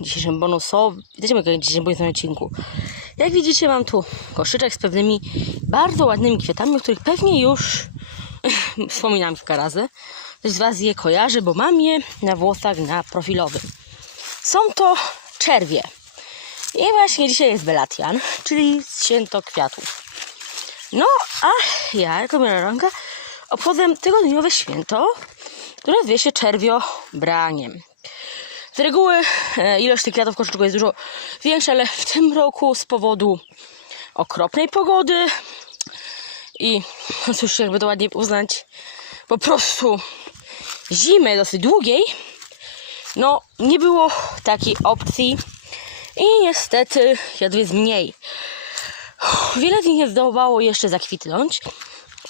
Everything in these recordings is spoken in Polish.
dzisiejszym bonusowym, wiecie, dzisiejszym bonusowym odcinku. Jak widzicie, mam tu koszyczek z pewnymi bardzo ładnymi kwiatami, o których pewnie już wspominam kilka razy. Ktoś z Was je kojarzy, bo mam je na włosach na profilowym. Są to czerwie. I właśnie dzisiaj jest Belatian, czyli święto kwiatów. No, a ja, jako Miranka, obchodzę tygodniowe święto, które zwie się czerwiobraniem. Z reguły e, ilość tych kwiatów w koszyku jest dużo większa, ale w tym roku z powodu okropnej pogody i, no cóż, jakby to ładnie uznać, po prostu zimy dosyć długiej, no nie było takiej opcji i niestety jadł jest mniej. Wiele z nich nie zdołało jeszcze zakwitnąć,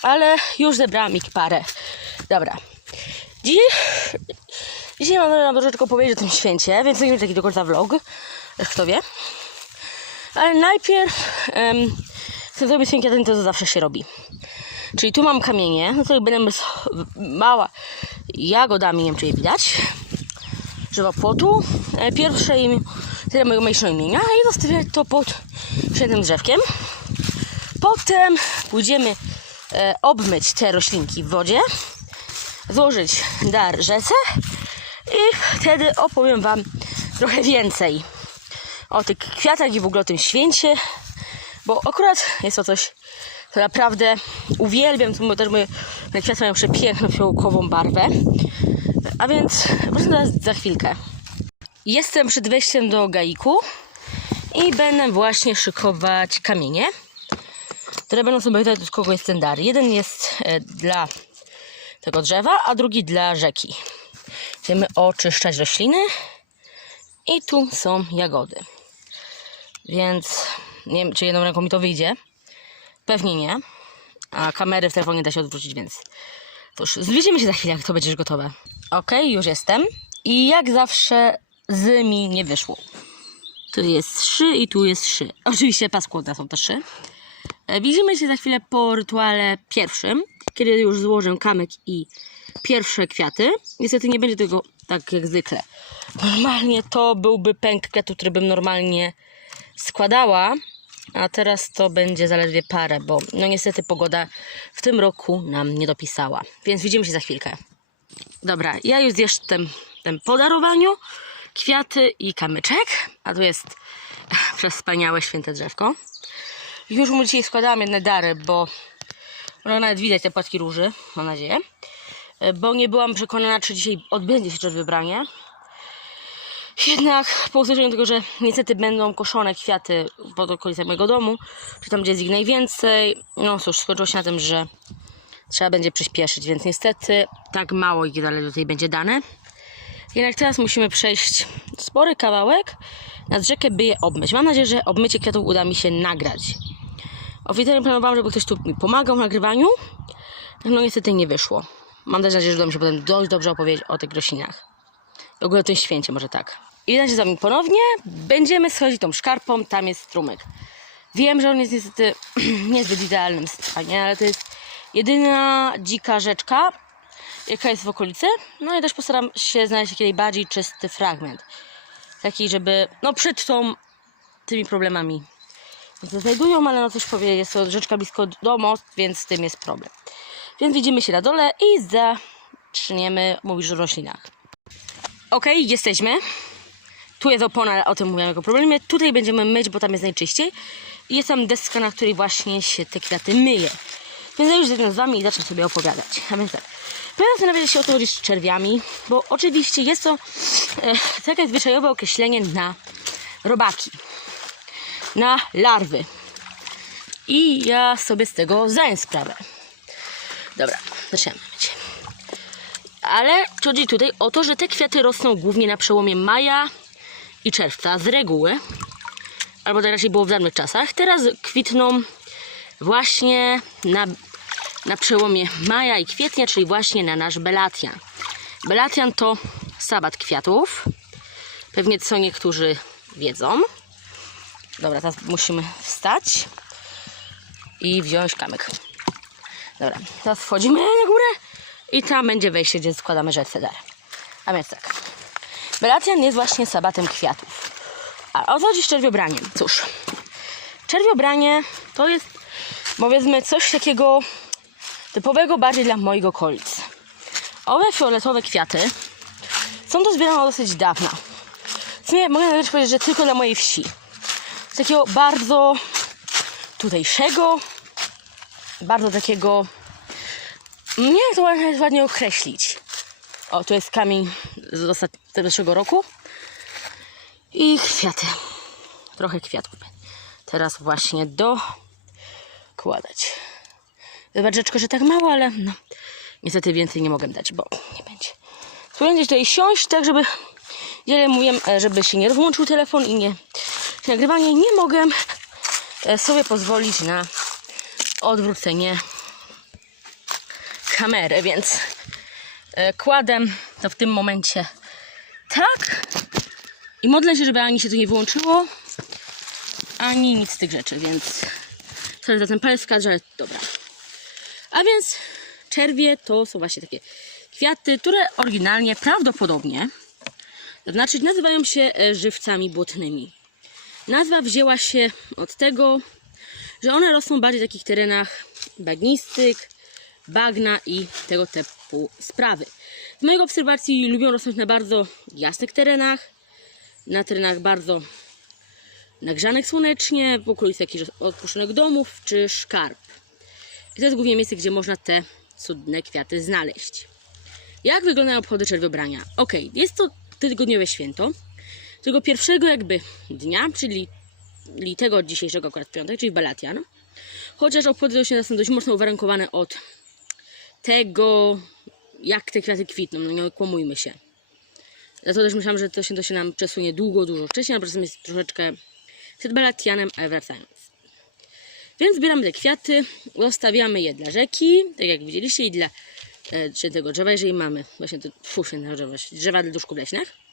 ale już zebrałam ich parę. Dobra. Dziś, dzisiaj mam nam troszeczkę powiedzieć o tym święcie, więc nie będzie taki do końca vlog, kto wie. Ale najpierw um, chcę zrobić święcie ten, to zawsze się robi. Czyli tu mam kamienie, no to będę mała jagodami, nie wiem czy je widać, żywopłotu. E, Pierwsze imię, tyle mojego mojego imienia i zostawię to pod świętym drzewkiem. Potem pójdziemy e, obmyć te roślinki w wodzie, złożyć dar rzece i wtedy opowiem Wam trochę więcej o tych kwiatach i w ogóle o tym święcie, bo akurat jest to coś, co naprawdę uwielbiam, to też moje kwiaty mają przepiękną fiołkową barwę. A więc wrócę teraz za chwilkę. Jestem przed wejściem do gaiku i będę właśnie szykować kamienie, które będą sobie tutaj od kogo jest ten dar. Jeden jest e, dla tego drzewa, a drugi dla rzeki. Będziemy oczyszczać rośliny i tu są jagody. Więc nie wiem, czy jedną ręką mi to wyjdzie. Pewnie nie. A kamery w telefonie da się odwrócić, więc cóż, zbliżymy się za chwilę, jak to będzie już gotowe. Ok, już jestem. I jak zawsze z mi nie wyszło. Tu jest szy i tu jest szy. Oczywiście paskudne są te szy. E, Widzimy się za chwilę po rytuale pierwszym, kiedy już złożę kamyk i pierwsze kwiaty. Niestety nie będzie tego tak jak zwykle. Normalnie to byłby pęk kwiatu, który bym normalnie składała, a teraz to będzie zaledwie parę, bo no niestety pogoda w tym roku nam nie dopisała. Więc widzimy się za chwilkę. Dobra, ja już jestem tym podarowaniu, kwiaty i kamyczek, a tu jest wspaniałe święte drzewko. Już mu dzisiaj składałam jedne dary, bo no, nawet widać te płatki róży, mam nadzieję. E, Bo nie byłam przekonana, czy dzisiaj odbędzie się wybranie. Jednak po usłyszeniu tego, że niestety będą koszone kwiaty pod okolicą mojego domu, że tam gdzie jest ich najwięcej, no cóż, skończyło się na tym, że trzeba będzie przyspieszyć, więc niestety tak mało ich dalej tutaj będzie dane. Jednak teraz musimy przejść spory kawałek nad rzekę, by je obmyć. Mam nadzieję, że obmycie kwiatów uda mi się nagrać. Oficjalnie planowałam, żeby ktoś tu mi pomagał w nagrywaniu, no niestety nie wyszło. Mam też nadzieję, że uda mi się potem dość dobrze opowiedzieć o tych roślinach. W ogóle o tym święcie, może tak. I się z Wami ponownie. Będziemy schodzić tą szkarpą, tam jest strumyk. Wiem, że on jest niestety niezbyt idealnym stanie, ale to jest jedyna dzika rzeczka, jaka jest w okolicy. No i też postaram się znaleźć jakiś najbardziej czysty fragment. Taki, żeby, no przed tą, tymi problemami znajdują, ale no coś powie, jest to rzeczka blisko domu, więc z tym jest problem. Więc widzimy się na dole i zaczniemy mówić o roślinach. Ok, jesteśmy. Tu jest opona, o tym mówiłam jako problemie. Tutaj będziemy myć, bo tam jest najczyściej. I jest tam deska, na której właśnie się te kwiaty myje. Więc ja już zejdę z Wami i zacznę sobie opowiadać. A więc tak. Powinna zastanawiać się o co chodzi z czerwiami, bo oczywiście jest to e, takie zwyczajowe określenie na robaki. Na larwy. I ja sobie z tego zdaję sprawę. Dobra, zaczynamy. Ale chodzi tutaj o to, że te kwiaty rosną głównie na przełomie maja i czerwca z reguły. Albo to raczej było w dawnych czasach. Teraz kwitną właśnie na, na przełomie maja i kwietnia, czyli właśnie na nasz belatian. Belatian to sabat kwiatów. Pewnie co niektórzy wiedzą. Dobra, teraz musimy wstać i wziąć kamyk. Dobra, teraz wchodzimy na górę i tam będzie wejście, gdzie składamy rzece dar. A więc tak. Belatian jest właśnie sabatem kwiatów. A o co z czerwiobraniem? Cóż, czerwiobranie to jest, powiedzmy, coś takiego typowego bardziej dla moich okolic. Owe fioletowe kwiaty są to zbierane od dosyć dawna. W sumie mogę nawet powiedzieć, że tylko dla mojej wsi. Takiego bardzo tutejszego, bardzo takiego. Nie wiem, to ładnie, ładnie określić. O, tu jest kamień z ostat- zeszłego roku. I kwiaty. Trochę kwiatów. Teraz właśnie dokładać. Wybaczeczko, że tak mało, ale no, niestety więcej nie mogę dać, bo nie będzie. Spróbuję tutaj siąść, tak żeby, mówiłem, e, żeby się nie rozłączył telefon i nie nagrywanie. Nie mogę e, sobie pozwolić na odwrócenie kamery, więc e, kładę to w tym momencie tak i modlę się, żeby ani się to nie wyłączyło, ani nic z tych rzeczy, więc sorry za ten dobra. A więc czerwie to są właśnie takie kwiaty, które oryginalnie prawdopodobnie zaznaczyć nazywają się e, żywcami błotnymi. Nazwa wzięła się od tego, że one rosną bardziej w takich terenach bagnistych, bagna i tego typu sprawy. Z mojej obserwacji lubią rosnąć na bardzo jasnych terenach, na terenach bardzo nagrzanych słonecznie, w okolicy jakichś odpuszczonych domów czy szkarp. I to jest głównie miejsce, gdzie można te cudne kwiaty znaleźć. Jak wyglądają obchody czerwiobrania? Ok, jest to tygodniowe święto, tego pierwszego jakby dnia, czyli tego dzisiejszego akurat piątek, czyli Balatian. Chociaż obchody to są dość mocno uwarunkowane od tego, jak te kwiaty kwitną, no nie kłamujmy się. Dlatego też myślałam, że to się, to się nam przesunie długo, dużo wcześniej, a po jest troszeczkę przed Balatianem, ale wracając. Więc zbieramy te kwiaty, zostawiamy je dla rzeki, tak jak widzieliście, i dla e, świętego drzewa, jeżeli mamy właśnie to, fu, świętego drzewa, drzewa dla duszków leśnych.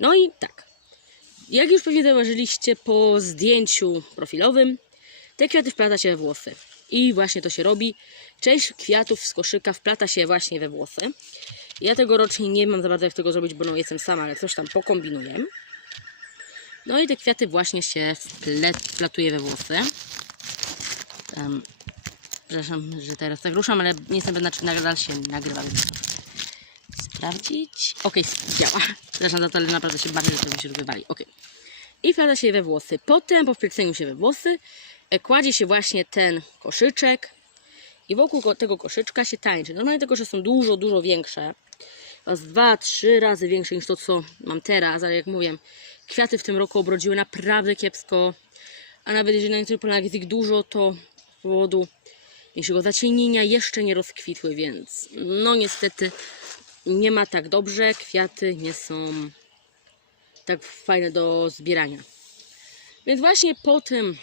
No i tak. Jak już pewnie zauważyliście po zdjęciu profilowym, te kwiaty wplata się we włosy. I właśnie to się robi. Część kwiatów z koszyka wplata się właśnie we włosy. Ja tegorocznie nie mam za bardzo jak tego zrobić, bo no jestem sama, ale coś tam pokombinuję. No i te kwiaty właśnie się wplatuje we włosy. Um, przepraszam, że teraz tak ruszam, ale nie jestem pewna, czy nadal się nagrywa. Więc sprawdzić. Okej, działa. Przepraszam za to, naprawdę się bawię, że to się rozwywali. Okej. I wkłada się we włosy. Potem, po wpleceniu się we włosy, e, kładzie się właśnie ten koszyczek i wokół tego koszyczka się tańczy. Normalnie te kosze są dużo, dużo większe. Raz dwa, trzy razy większe niż to, co mam teraz, ale jak mówię, kwiaty w tym roku obrodziły naprawdę kiepsko. A nawet jeżeli na niektórych polach jest ich dużo, to z powodu większego zacienienia jeszcze nie rozkwitły, więc no niestety nie ma tak dobrze. Kwiaty nie są tak fajne do zbierania. Więc właśnie po tym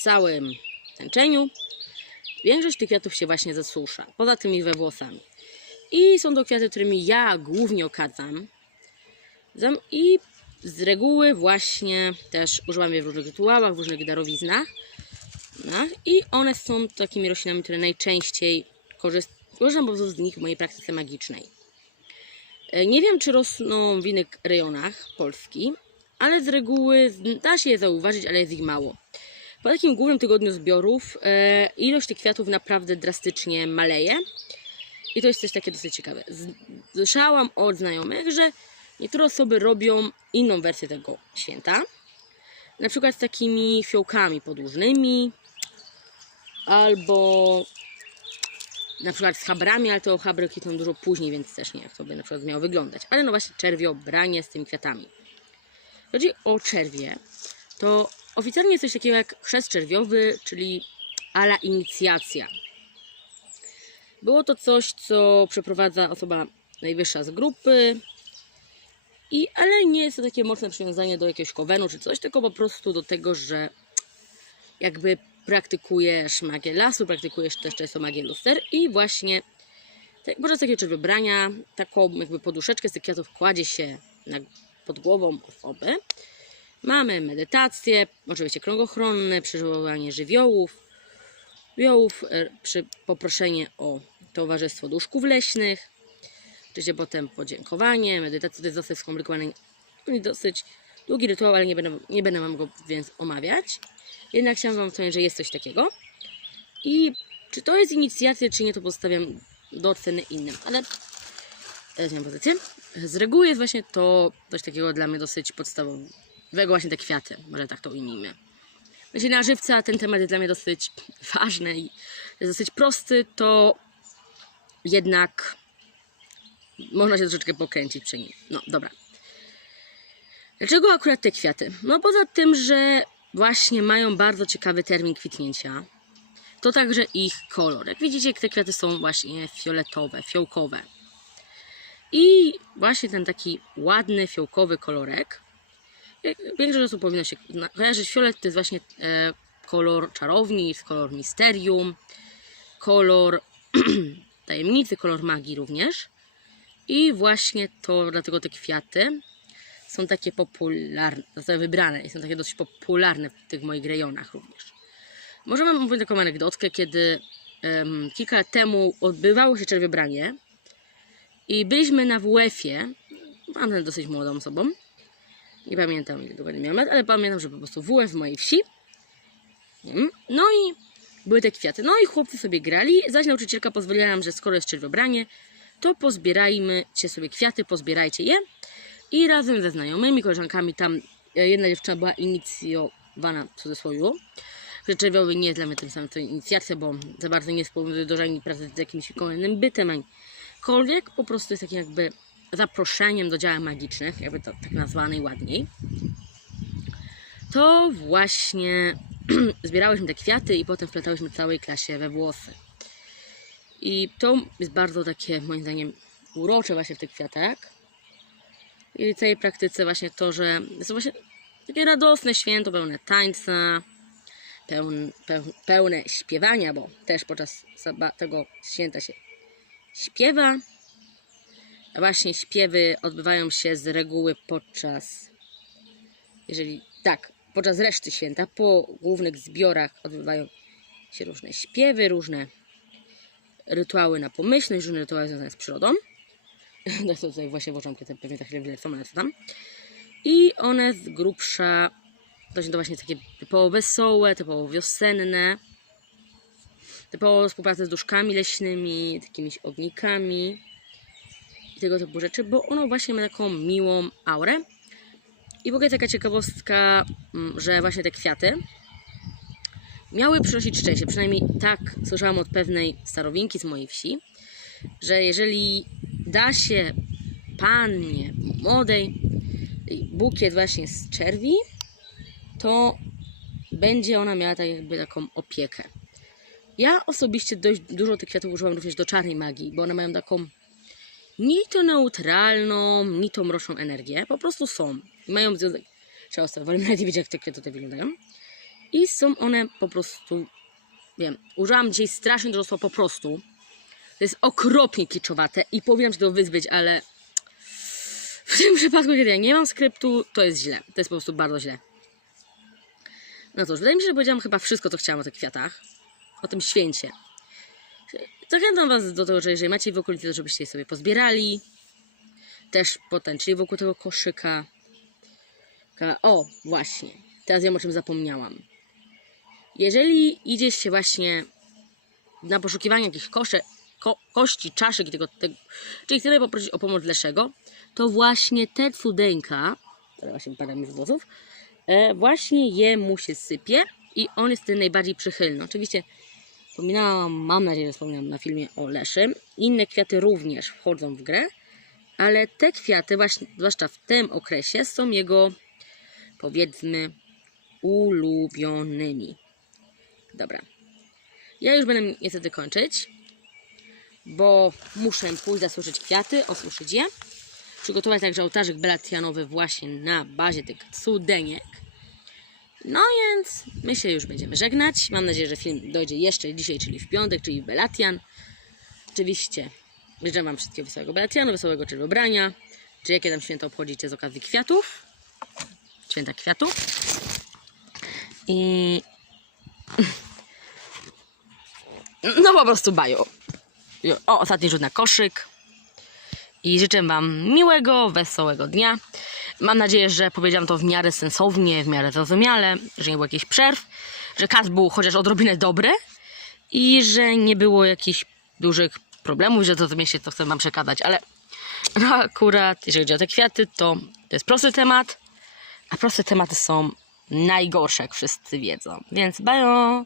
całym tęczeniu większość tych kwiatów się właśnie zasusza. Poza tymi we włosami. I są to kwiaty, którymi ja głównie okadzam. Zam- I z reguły właśnie też używam je w różnych rytuałach, w różnych darowiznach. No, I one są takimi roślinami, które najczęściej korzyst- korzystam po prostu z nich w mojej praktyce magicznej. E, Nie wiem, czy rosną w innych rejonach Polski, ale z reguły da się je zauważyć, ale jest ich mało. Po takim głównym tygodniu zbiorów e, ilość tych kwiatów naprawdę drastycznie maleje. I to jest też takie dosyć ciekawe. Słyszałam od znajomych, że niektóre osoby robią inną wersję tego święta. Na przykład z takimi fiołkami podłużnymi, albo na przykład z chabrami, ale to chabry kwitną dużo później, więc też nie jak to by na przykład miało wyglądać. Ale no właśnie czerwio, branie z tymi kwiatami. Chodzi o czerwie, to oficjalnie jest coś takiego jak chrzest czerwiowy, czyli ala inicjacja. Było to coś, co przeprowadza osoba najwyższa z grupy, i, ale nie jest to takie mocne przywiązanie do jakiegoś kowenu czy coś, tylko po prostu do tego, że jakby praktykujesz magię lasu, praktykujesz też często magię luster i właśnie tak, podczas takiego czerwobrania taką jakby poduszeczkę z tych kwiatów kładzie się na, pod głową osoby. Mamy medytację, oczywiście krągochronne, przywoływanie żywiołów, żywiołów, e, przy, poproszenie o towarzystwo duszków leśnych. Oczywiście potem podziękowanie, medytacja to jest dosyć skomplikowane i dosyć długi rytuał, ale nie będę, nie będę Wam go więc omawiać. Jednak chciałam Wam wspomnieć, że jest coś takiego. I czy to jest inicjacja, czy nie, to pozostawiam do oceny innym. Ale teraz miałam pozycję. Z reguły jest właśnie to coś takiego dla mnie dosyć podstawowego, właśnie te kwiaty, może tak to ujmijmy. Znaczy na żywca ten temat jest dla mnie dosyć ważny i jest dosyć prosty, to jednak można się troszeczkę pokręcić przy nim. No, dobra. Dlaczego akurat te kwiaty? No poza tym, że właśnie mają bardzo ciekawy termin kwitnięcia, to także ich kolor. Jak widzicie, te kwiaty są właśnie fioletowe, fiołkowe. I właśnie ten taki ładny, fiołkowy kolorek. Większość osób powinno się kojarzyć. Fiolet to jest właśnie e, kolor czarownic, kolor misterium, kolor tajemnicy, kolor magii również. I właśnie to, dlatego te kwiaty są takie popularne, zostały wybrane i są takie dosyć popularne w tych moich rejonach również. Może mam opowiedzieć taką anegdotkę, kiedy em, kilka lat temu odbywało się czerwiebranie i byliśmy na WF-ie, mam dosyć młodą osobą, nie pamiętam ile dokładnie miałam lat, ale pamiętam, że po prostu WF w mojej wsi. No i były te kwiaty. No i chłopcy sobie grali, zaś nauczycielka pozwoliła nam, że skoro jest czerwiobranie, to pozbierajmy sobie kwiaty, pozbierajcie je. I razem ze znajomymi, koleżankami tam e, jedna dziewczyna była inicjowana w cudzysłowie. Że czerwiowy nie jest dla mnie tym samym co inicjacja, bo za bardzo nie spowodował do żadnej pracy z jakimś kolejnym bytem, ani kolwiek. Po prostu jest takim jakby zaproszeniem do działań magicznych, jakby to tak nazwanej ładniej. To właśnie zbierałyśmy te kwiaty i potem wpletałyśmy całej klasie we włosy. I to jest bardzo takie, moim zdaniem, urocze właśnie w tych kwiatach. I w całej praktyce właśnie to, że to właśnie takie radosne święto, pełne tańca, pełn, peł, pełne śpiewania, bo też podczas tego święta się śpiewa. A właśnie śpiewy odbywają się z reguły podczas, jeżeli tak, podczas reszty święta, po głównych zbiorach odbywają się różne śpiewy, różne rytuały na pomyślność, różne rytuały związane z przyrodą. No to tutaj właśnie włożą te pewnie za chwilę wylecą, ale co tam. I one z grubsza to się to właśnie takie typowo wesołe, typowo wiosenne, typowo współpraca z duszkami leśnymi, z jakimiś ognikami i tego typu rzeczy, bo ono właśnie ma taką miłą aurę. I w ogóle taka ciekawostka, mm, że właśnie te kwiaty miały przynosić szczęście. Przynajmniej tak słyszałam od pewnej starowinki z mojej wsi, że jeżeli da się pannie młodej bukiet właśnie z czerwi, to będzie ona miała tak jakby taką opiekę. Ja osobiście dość dużo tych kwiatów używam również do czarnej magii, bo one mają taką ni to neutralną, ni to mroczną energię. Po prostu są. Mają związek. Trzeba ustawić, nawet nie wiecie jak te kwiaty tutaj wyglądają. I są one po prostu, wiem, użyłam dzisiaj strasznie dużo po prostu. To jest okropnie kiczowate i powinnam się tego wyzbyć, ale w tym przypadku, kiedy ja nie mam skryptu, to jest źle. To jest po prostu bardzo źle. No cóż, wydaje mi się, że powiedziałam chyba wszystko, co chciałam o tych kwiatach. O tym święcie. Zachęcam Was do tego, że jeżeli macie w okolicy, to żebyście je sobie pozbierali. Też potęczyli wokół tego koszyka. Ka- O, właśnie. Teraz wiem, o czym zapomniałam. Jeżeli idzie się właśnie na poszukiwanie jakichś kosze, ko, kości, czaszek i tego, tego, czyli chcemy poprosić o pomoc Leszego, to właśnie te cudeńka, które właśnie wypada mi z włosów, e, właśnie je mu się sypie i on jest ten najbardziej przychylny. Oczywiście wspominałam, mam nadzieję, że wspomniałam na filmie o Leszym. Inne kwiaty również wchodzą w grę, ale te kwiaty, właśnie, zwłaszcza w tym okresie, są jego, powiedzmy, ulubionymi. Dobra. Ja już będę niestety kończyć, bo muszę pójść zasłużyć kwiaty, osuszyć je. Przygotować także ołtarzyk belacjanowy właśnie na bazie tych cudeniek. No więc my się już będziemy żegnać. Mam nadzieję, że film dojdzie jeszcze dzisiaj, czyli w piątek, czyli w Belatian. Oczywiście życzę Wam wszystkiego wesołego Belatianu, wesołego czerwobrania, czy jakie tam święta obchodzicie z okazji kwiatów. Święta kwiatów. I... No po prostu bajo. O, ostatni rzut na koszyk. I życzę Wam miłego, wesołego dnia. Mam nadzieję, że powiedziałam to w miarę sensownie, w miarę zrozumiale, że nie było jakichś przerw, że cast był chociaż odrobinę dobry i że nie było jakichś dużych problemów, że zrozumiecie, co chcę Wam przekazać, ale no akurat, jeżeli chodzi o te kwiaty, to to jest prosty temat, a proste tematy są najgorsze, jak wszyscy wiedzą. Więc bajo!